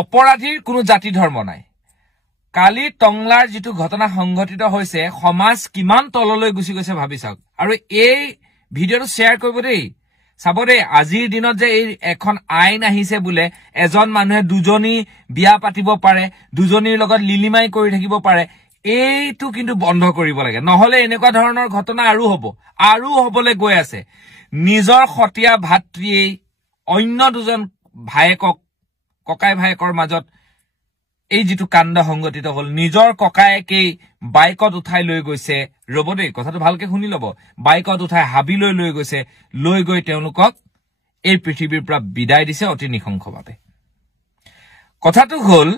অপৰাধীৰ কোনো জাতি ধৰ্ম নাই কালি টংলাৰ যেটো ঘটনা সংঘটিত হৈছে সমাজ কিমান তললৈ গুছি গৈছে ভাবি চাওক আৰু এই ভিডিওটো শেয়াৰ কৰিব দেই চাব দেই আজিৰ দিনত যে এই এখন আইন আহিছে বুলে এজন মানুহে দুজনী বিয়া পাতিব পাৰে দুজনীৰ লগত লিলিমাই কৰি থাকিব পাৰে এইটো কিন্তু বন্ধ কৰিব লাগে নহলে এনেকুৱা ধৰণৰ ঘটনা আৰু হ'বলে গৈ আছে নিজৰ খতিয়া ভাতৃয়ে অন্য দুজন ভাইকক ককাই ভাইকৰ মাজত এই যেটো কাণ্ড সংগঠিত হল নিজৰ ককায়েকেই বাইকত উঠাই লৈ গৈছে ৰবদে কথাটো ভালকে শুনি লব বাইকত উঠাই হাবিলৈ লৈ গৈছে লৈ গৈ তেওঁলোকক এই পৃথিৱীৰ পৰা বিদায় দিছে অতি নিখংখভাৱে কথাটো হল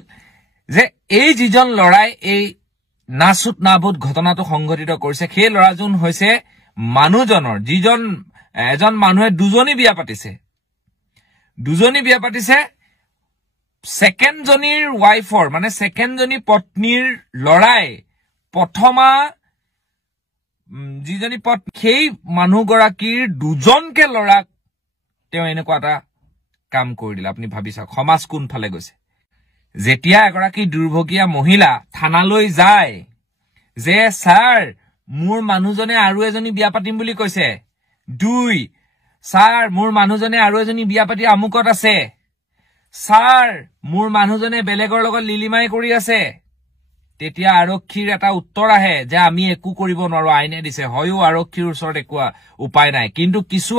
যে এই যিজন লৰাই এই নাসুত নাবুত ঘটনাটো সংঘটিত কৰিছে সেই লৰাজন হৈছে মানুহজনৰ যিজন এজন মানুহে দুজনী বিয়া পাতিছে সেকেন্ড জনীৰ ওয়াইফৰ মানে সেকেন্ড জনী পত্নীৰ লৰাই প্ৰথমা যিজনী পত্নী সেই মানুহগৰাকীৰ দুজনকে লৰাক তেওঁ এনেকুৱা এটা কাম কৰি দিলে আপুনি ভাবি চাওক সমাজ কোন ফালে গৈছে যেতিয়া এগৰাকী দুৰ্ভগীয়া মহিলা থানালৈ যায় যে স্যাৰ মোৰ মানুহজনে আৰু এজনী বিয়া পাতিম বুলি কৈছে 2 স্যাৰ মোৰ মানুহজনে আৰু এজনী বিয়া পাতি আমুকত আছে স্যাৰ মোৰ মানুহজনে বেলেগৰ লগত লিলিমাই কৰি আছে তেতিয়া আৰক্ষীৰ এটা উত্তৰ আহে যে আমি একো কৰিব নোৱাৰো আইনে দিছে হয়ও আৰক্ষীৰ ওচৰত একো উপায় নাই কিন্তু কিছু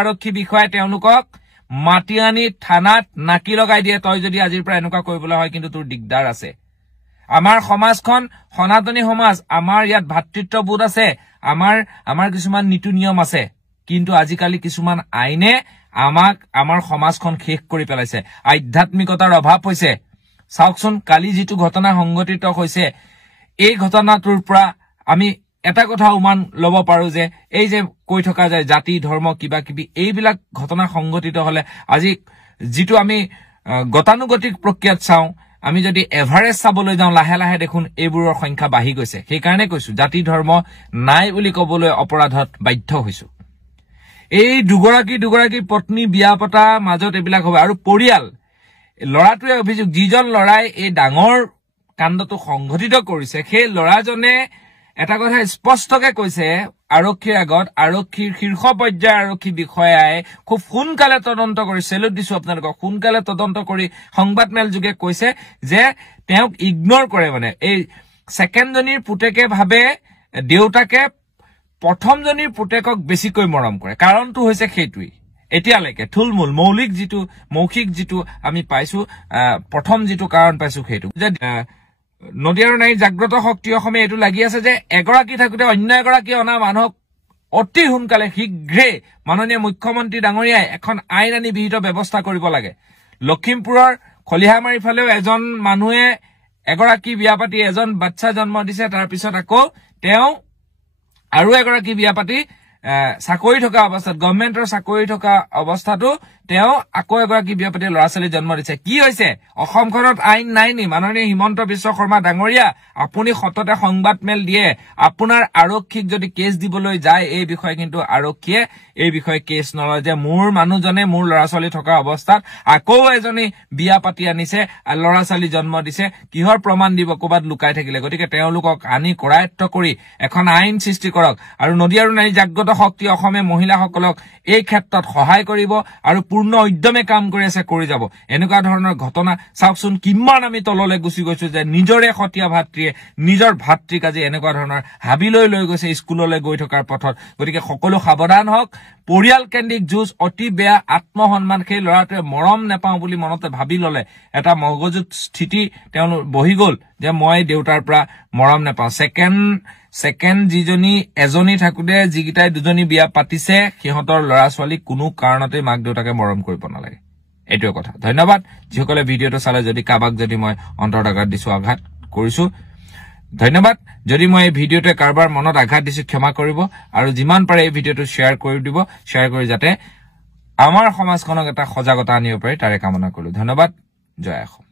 আৰক্ষী বিষয়াই তেওঁলোকক মাটি আনি থানাত নাকি লগাই দিয়ে তই যদি আজিৰ পৰা এনেকুৱা কৰিবলৈ হয় কিন্তু তোৰ দিগদাৰ আছে আমাৰ সমাজখন সনাতনী সমাজ আমাৰ ইয়াত ভাতৃত্ববোধ আছে আমাৰ কিছুমান নীতি নিয়ম আছে কিন্তু আজিকালি কিছুমান আইনে আমাৰ সমাজখন শেষ কৰি পেলাইছে আধ্যাত্মিকতাৰ অভাৱ হৈছে চাওকচোন কালি যেটো ঘটনা সংঘটিত হৈছে এই ঘটনাটোৰ পৰা আমি এটা কথা উমান লব পাৰো যে এই যে কৈ থকা যায় জাতি ধৰ্ম কিবা কিবি এইবিলাক ঘটনা সংঘটিত হলে আজি যেটো আমি গতানুগতিক প্ৰক্ৰিয়াত চাওঁ আমি যদি এভাৰেজ চাবলৈ যাওঁ লাহে লাহে দেখোন এইবোৰৰ সংখ্যা বাঢ়ি গৈছে সেই কাৰণে কৈছো জাতি ধৰ্ম নাই বুলি কবলৈ অপৰাধত বাধ্য হৈছো এই দুগৰাকী পত্নী বিয়া পতা মাজত এবিলাক হবে আৰু পৰিয়াল লৰাটোৱে অভিযোগ যিজন লৰাই এই ডাঙৰ কাণ্ডটো সংঘটিত কৰিছে সেই লৰাজনে এটা কথা স্পষ্টকে কৈছে আৰক্ষীৰ আগত আৰক্ষীৰ শীৰ্ষ পৰ্যায়ৰ আৰক্ষী বিষয়াই খুব সোনকালে তদন্ত কৰি সেলুট দিছো আপোনালোকক সোনকালে তদন্ত কৰি সংবাদ মেল যোগে কৈছে যে তেওঁক ইগনোৰ কৰে মানে এই সেকেন্ড জনীৰ পুতেকে ভাবে দেউতাকে প্ৰথম জনীৰ পুতেকক বেছিকৈ মৰম কৰে কাৰণটো হৈছে সেইটোই এতিয়ালৈকে থুলমূল মৌখিক যেটো আমি পাইছো প্ৰথম যেটো কাৰণ পাইছো সেইটো যে নদিয়াৰ নাই জাগ্ৰত শক্তি অসমে এটো লাগি আছে যে এগৰাকী থাকুতে অন্য এগৰাকী অনা মানুহক অতি সোনকালে শীঘ্ৰে মাননীয় মুখ্যমন্ত্ৰী ডাঙৰীয়াই এখন আইন আনি বিহিত ব্যৱস্থা কৰিব লাগে লখিমপুৰৰ খলিহামাৰী ফালেও এজন মানুহে এগৰাকী বিয়া পাতি এজন বাচ্চা জন্ম দিছে তাৰ পিছত আকৌ তেওঁ আৰু এগৰাকী বিয়া পাতি চাকৰি থকা অৱস্থাত গভৰ্ণমেণ্টৰ চাকৰি থকা অৱস্থাটো তেওঁ আকৌ এগৰাকী বিয়া পাতি ল'ৰা ছোৱালী জন্ম দিছে কি হৈছে অসমখনত আইন নাই নি মাননীয় হিমন্ত বিশ্ব শৰ্মা ডাঙৰীয়া আপুনি সততে সংবাদ মেল দিয়ে আপোনাৰ আৰক্ষীক যদি কেছ দিবলৈ যায় এই বিষয়ে কিন্তু আৰক্ষীয়ে এই বিষয়ে কেছ নলয় যে মোৰ মানুহজনে মোৰ ল'ৰা ছোৱালী থকা অৱস্থাত আকৌ এজনী বিয়া পাতি আনিছে ল'ৰা ছোৱালী জন্ম দিছে কিহৰ প্ৰমাণ দিব ক'বাত লুকাই থাকিলে গতিকে তেওঁলোকক আনি কৰায়ত্ব কৰি এখন আইন সৃষ্টি কৰক আৰু নদিয়াৰ নাৰী জাগ্ৰত শক্তি অসমে মহিলাসকলক এই ক্ষেত্ৰত সহায় কৰিব আৰু পূৰ্ণ উদ্যমে কাম কৰি আছে কৰি যাব এনেকুৱা ধৰণৰ ঘটনা চাওকচোন কিমান আমি তললৈ গুছি গৈছো যে নিজৰে খতিয়া ভাতৃয়ে নিজৰ ভাতৃক আজি এনেকুৱা ধৰণৰ হাবিলৈ লৈ গৈছে স্কুললৈ গৈ থকাৰ পথত গতিকে সকলো সাৱধান হওক পৰিয়াল কেন্দ্ৰিক যুঁজ অতি বেয়া আত্মসন্মান সেই লৰাটোৱে মৰম নেপাওঁ বুলি মনতে ভাবি ললে এটা মগজুত স্থিতি তেওঁ বহি গল যে মই দেউতাৰ পৰা মৰম নেপাওঁ সেকেন্ড যিজনী এজনী থাকুতে যিকিটাই দুজনী বিয়া পাতিছে সিহঁতৰ ল'ৰা ছোৱালী কোনো কাৰণতে মাক দেউতাকে মৰম কৰিব নালাগে এইটো কথা ধন্যবাদ যিসকলে ভিডিওটো চালে যদি কাবাক যদি মই অন্তৰত আঘাত দিছো আঘাত কৰিছো ধন্যবাদ যদি মই এই ভিডিওতে কাৰবাৰ মনত আঘাত দিছো ক্ষমা কৰিব আৰু যিমান পাৰে এই ভিডিওটো শেয়াৰ কৰি দিব শেয়াৰ কৰি যাতে আমাৰ সমাজখনক এটা সজাগতা আনিব পাৰে তাৰে কামনা কৰো ধন্যবাদ জয় অসম।